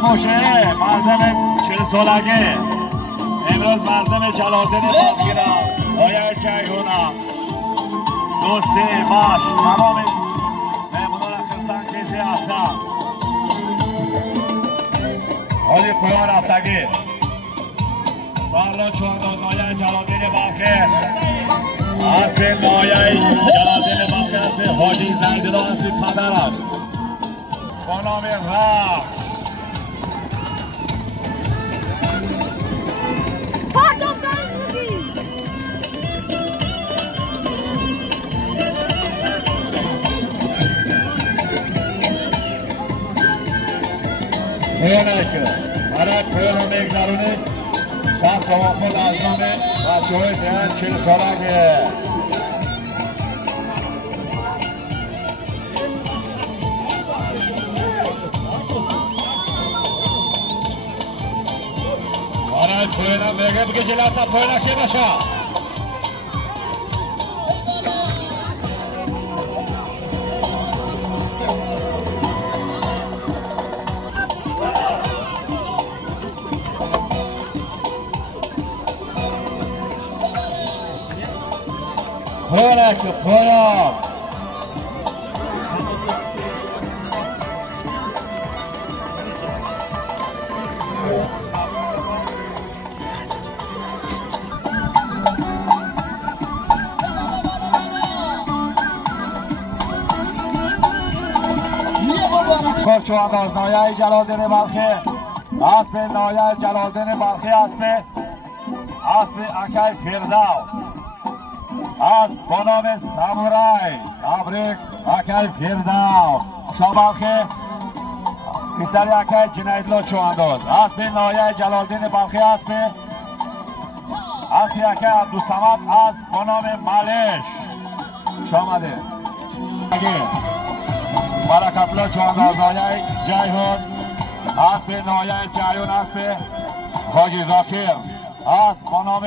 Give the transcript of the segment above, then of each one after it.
باشه مردم 40 سالگه امروز مردم جلالدین باقیرا آیا جایونا دوستی باش تمام مهمونان خرسان کسی هستن حالی پایان رفتگی فردا چهارداز نایه جلالدین باقیر اسب نایه جلالدین باقیر اسب حاجی زیدالله اسب پدرش با نام رخش پایانه که برای پایان میگذرونه سخت توافل از نام بچه های دیگر 40 سالگه برای پایانه بگه جلتا پایانه که باشه پایان که پایان خب چوانداز نایه جلالدین بلخی اسب نایه جلالدین بلخی اسب اکای فردوس از با نام سامورای تبریک اکای فردوس شابلخی پسر اکای جنیدلو چوانداز اسب نایه جلالدین بلخی اسب اکای عبدالصمد از با نام مالش شامده برکتلو چوانداز نایه جایهون اسب نایه جایهون اسب حاجی زاکر از با نام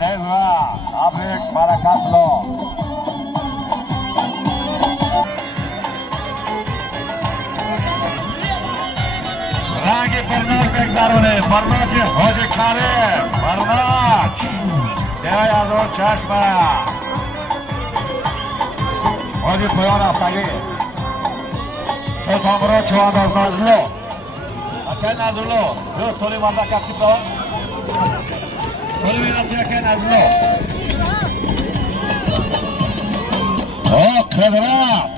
نزوه تبریک برکتلو رنگ فرناج بگذرونه فرناج حاج کریم فرناج دیای از اون چشمه حاجی پایان رفتگی سلطان مراد چوانداز نازلو اکل نازلو روز تولی مانده کفچی پران تولی میرفتی اکل نازلو کدرم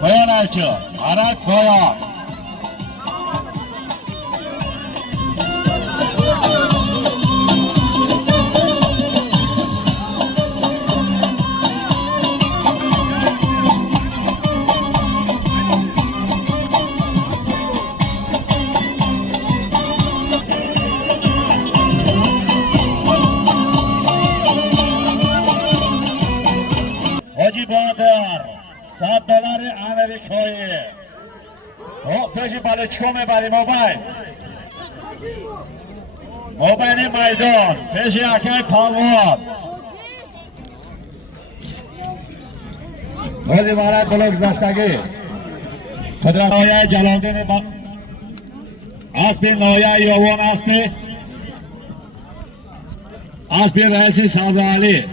پایان ایچو عرق پایان حاجی بادر $100 امریکایی پیشی بالا چکو میبری موبایل میدان پیشی اکای پالوان حاجی بارد بلوک زشتگی قدرت نایه جلالدین اسب نایه یوان اسب رئیسی سازالی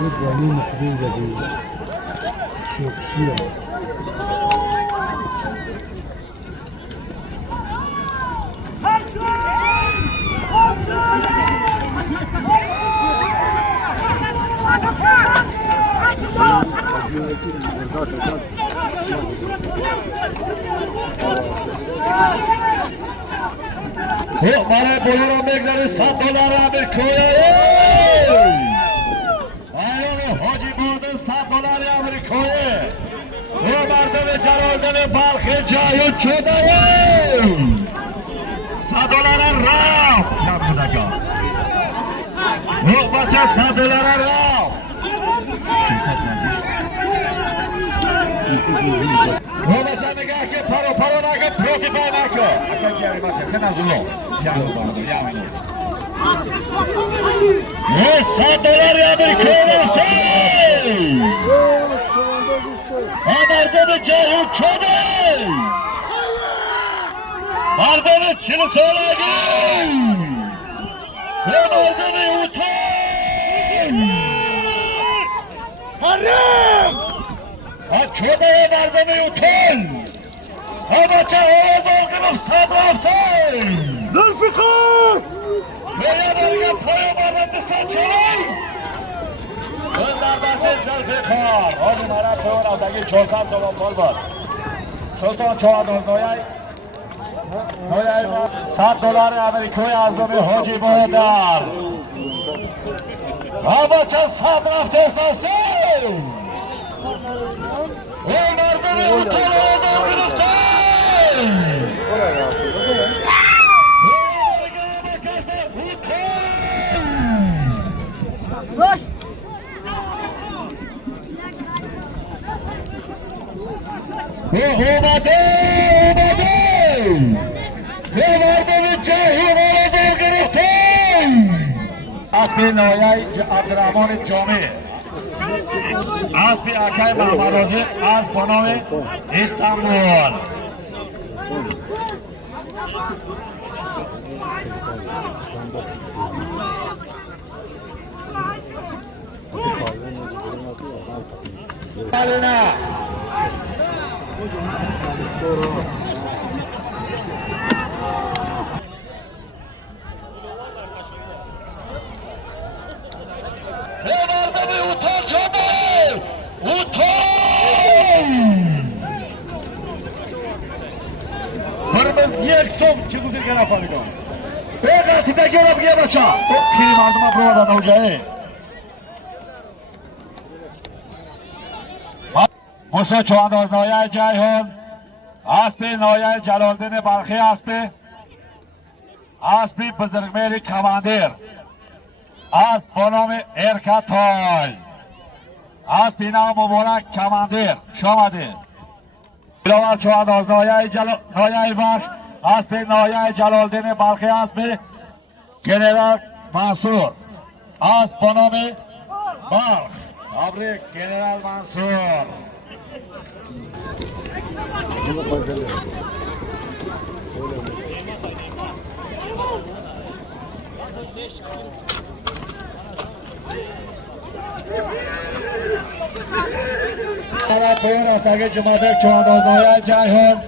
إبراهيم محبوبة دي شيرة برای بولورو میگذاری $100 امریکایی حاجی بادر $100 امریکایی و مردم جلالدین بلخی جایون شده $100 رفت و بچه $100 رفت بچه نگاه که پرو نگه پروکی پای نکو اکا جاری باشه که نزولو یعنی باندو یعنی $100 امریکایی مردم جهون چده مردم 40 سالگی به مردم اوتان حرم چده مردم اوتان بچه آوازان گرفت صد رفته زلفقار بریا بریا پای مردم سد چلی روز در دست زلفقار آدی مرد پایان از اگه 400 سوان پال باد سلطان چواداز نویای $100 امریکایی از دومی حاجی بادر بچه صد رفته ساسته ای مردم اوتان آوازان گرفته اومده به مردم جهون آوازان گرفته اسب نایه عبدالرحمن جامع اسب اکای محمد رازق از بنام استانبول مردم اوتان شده اوتان برمز یک سوم چه گوزیر که نفامیدم بگرد تیده گره بگه بچه کلی مردم ها برو نوجه موسا چوانداز نایه جایهون اسب نایه جلالدین بلخی اسب بزرگمهری کماندیر اسب بنام ارکتای اسب نام مبارک کماندیر شامده بلاور چوانداز نایه باش اسب نایه جلالدین بلخی اسب گنرال منصور اسب بنام بلخ تبریک گنرال منصور پایان استاگه جماعت چوانداز نایه جایهون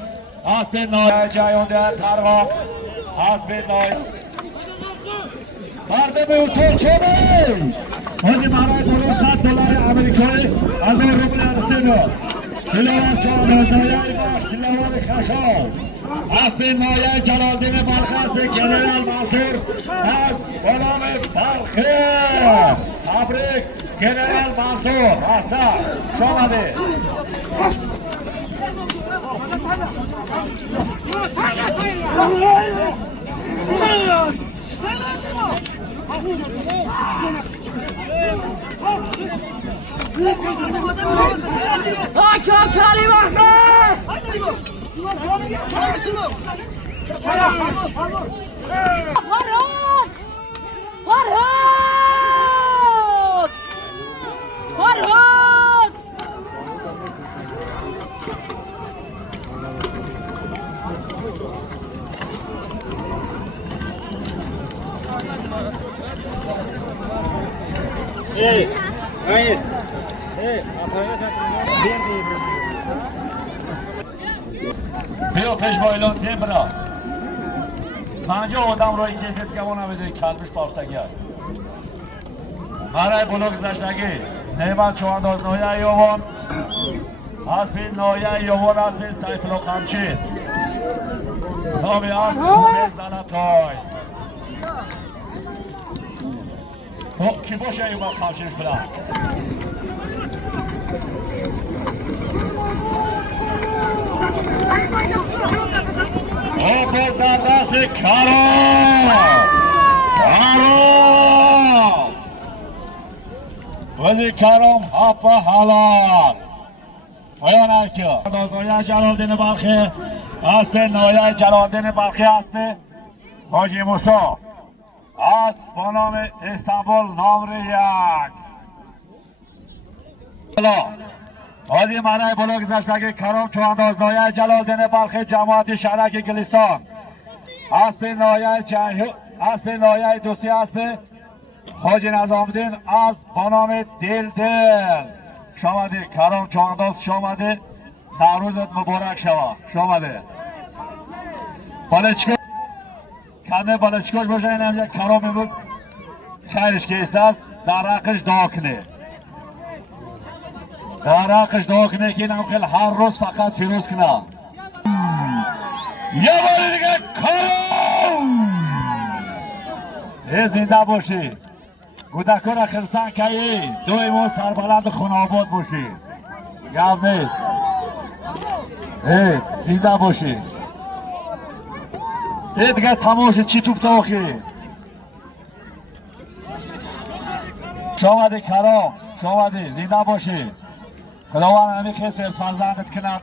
اسب نایه جایهون در ترواق اسب نایه مردم اوتان شده حاجی مهرای $100 امریکایی از اون روبل ارستینو دلاور چوانداز نایه باش دلاور خشاو اسب نایه جلالدین بلخی اسب گنرال منصور از بنام بلخی تبریک گنرال منصور احسن شامده بیا پیش بایلان تیم برا 50 آدم روی کسید که اون نمیده کلبش پافتگی هست برای بلوک زشتگی نیمت چوانداز نایه یوان از بین نایه یوان از بین سیفلو قمچید نامی از سوپر زنتای کی باشه ایوان قمچیش بلا باز در دست کرام وزی کرام حق حلال پایان هرکیا نایه جلالدین بلخی اسب نایه جلالدین بلخی اسب حاجی موسی اسب با نام استانبول نمره 1. حاجی مرای بالا گذشتگی کرم چوانداز نایه جلالدین بلخی جماعت شهرک گلستان اسب نایه دوستی اسب حاجی نظام‌الدین از با نام دل شامده کرم چوانداز شامده نوروزت مبارک شوه شامده بالچکوش کنه بالچکوش باشه این همجا کرم امروز خیرش کیست است در رقش دعا کنه در رقش دعا کنه که این هم خیلی هر روز فقط فیروز کنه یه باری دیگه کرم زنده باشی کودکان خرسان که دوی ما سربلند خونه آباد باشی گفت نیست زنده باشی دیگه تماشه چی توپ تاخی شامده کرام شامده زنده باشی خداوند همی خیلی فرزندت کنه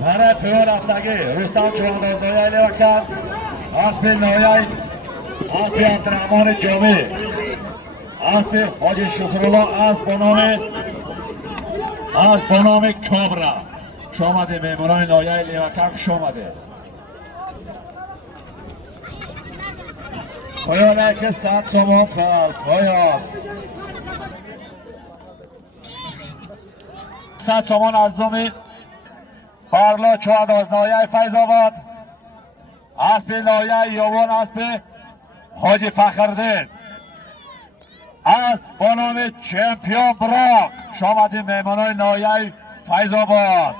مرا پیو رفتگی رستم چوانداز نایه لیوکر اسب نایه اسب عبدالرحمن جامی اسب حاجی شکرالله اسب با نام کابرا شامده میمونای نایه لیوکر شامده پایانه که 100 تومان کار پایان 100 تومان از دومی پارلا چوانداز نایه فیض‌آباد اسب نایه یوان اسب حاجی فخردین اسب با نام چمپیون براق شامده میمونای نایه فیض‌آباد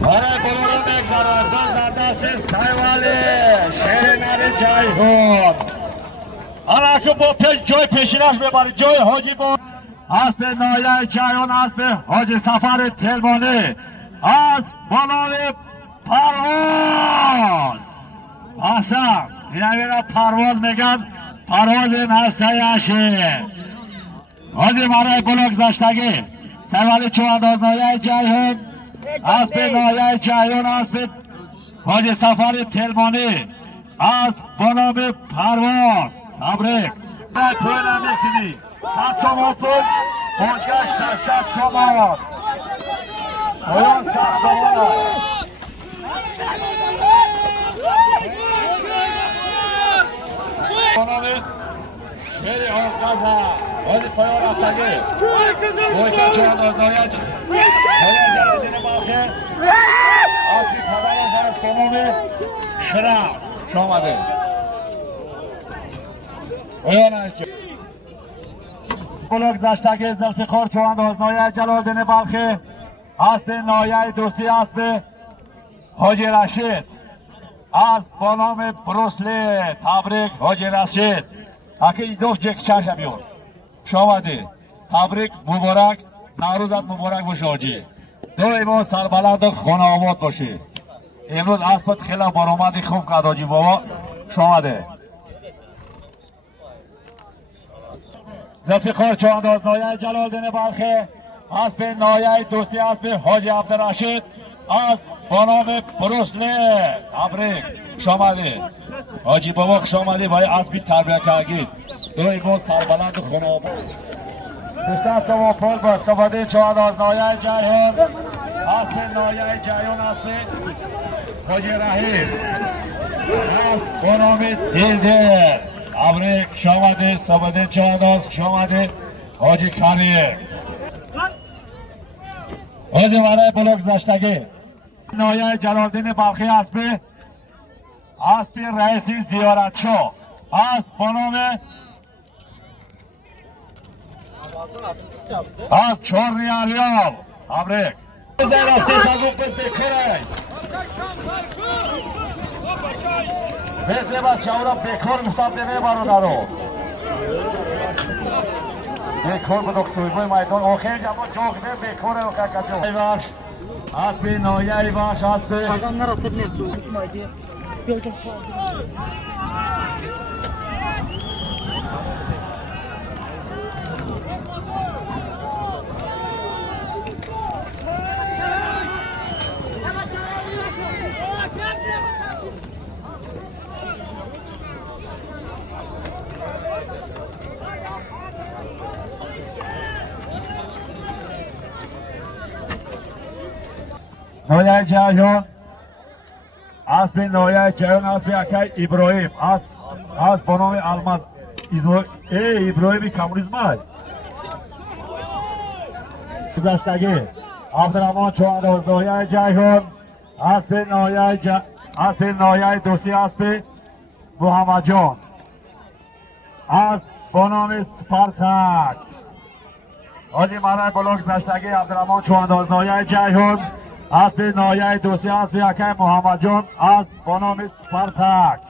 برای کلورو بگذارد در دست سایوالی شیر نری جایهون حالا که با جای پیشینش ببرید جای حاجی با اسب نایه جایهون اسب حاجی سفر تلمانی اسب با نام پرواز اصلا این همینا پرواز میگن پرواز این هسته اشیر حاجی مرای بلوک زشتگی سوالی چوانداز نایه جایهون اسب نایه جایهون اسب حاجی سفر تلمانی اسب با نام پرواز تبریک پول نمیتونی 100 تومان پول باشگاه 600 تومان پایان 100 تومان شیری آقازه حاجی پایان رفتگی بایکا چوانداز نایه جلالدین بلخی اسبی پدرش از با نام شرف شامده پایان هرکی بلوک زشتگی زلفقار چوانداز نایه جلالدین بلخی اسب نایه دوستی اسب حاجی رشید اسب با نام بروسلی تبریک حاجی رشید اکی دو جک چشم بیار شامده تبریک مبارک نوروزت مبارک باشه حاجی دوی ما سربلند خانه آباد باشه امروز اسبت خیلی برآمدی خوب کرد حاجی بابا شامده ذوالفقار چوانداز نایه جلالدین بلخی اسب نایه دوستی اسب حاجی عبدالرشید اسب با نام بروسلی تبریک شامده حاجی بابا خوش آمدی برای اسبی تربیت کردید دوی ما سربلند خانه آباد 200 تومان پول با استفاده چوانداز نایه جایهون اسب نایه جایهون اسب حاجی رحیم اسب با نام دلدر تبریک شامده استفاده چوانداز شامده حاجی کریم حاجی مرای بلوک زشتگی نایه جلالدین بلخی اسب اسب رئیسی زیارتشاه اسب با نام از 4 ریال تبریک بزن رفته از اون پس بکره بزن بچه ها را بکار گفتم دمه برادرو بکار بدوک سویبای میدان آخر جمع جاغ ده بکاره و ککجو ای باش اسب نایه ای باش اسب Adam nerede ne diyor? Gördüm çok. نایه جایان اسب نایه جایان اسب اکای ابراهیم اسب با نام الماس ابراهیمی کمونیسم گذشتگی عبدالرحمن چوانداز نایه جایان اسب نایه دوستی اسب محمد جان اسب با نام سپارتاک حاجی مرای بلوک گذشتگی عبدالرحمن چوانداز نایه جایان اسب نایه دوستی اسب یکه محمد جان اسب با نام سپارتاک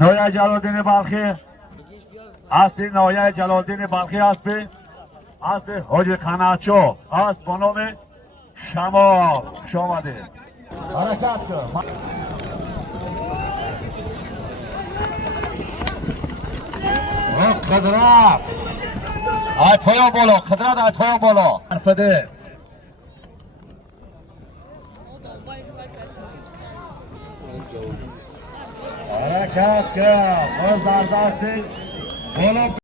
نایه جلالدین بلخی اسب نایه جلالدین بلخی اسب حاجی قناچو اسب با نام شمال خوش آمده حرکت کن قدرت ای پایان بالا قدرت ای پایان بالا حرفده حرکت کن باز در دستی بالا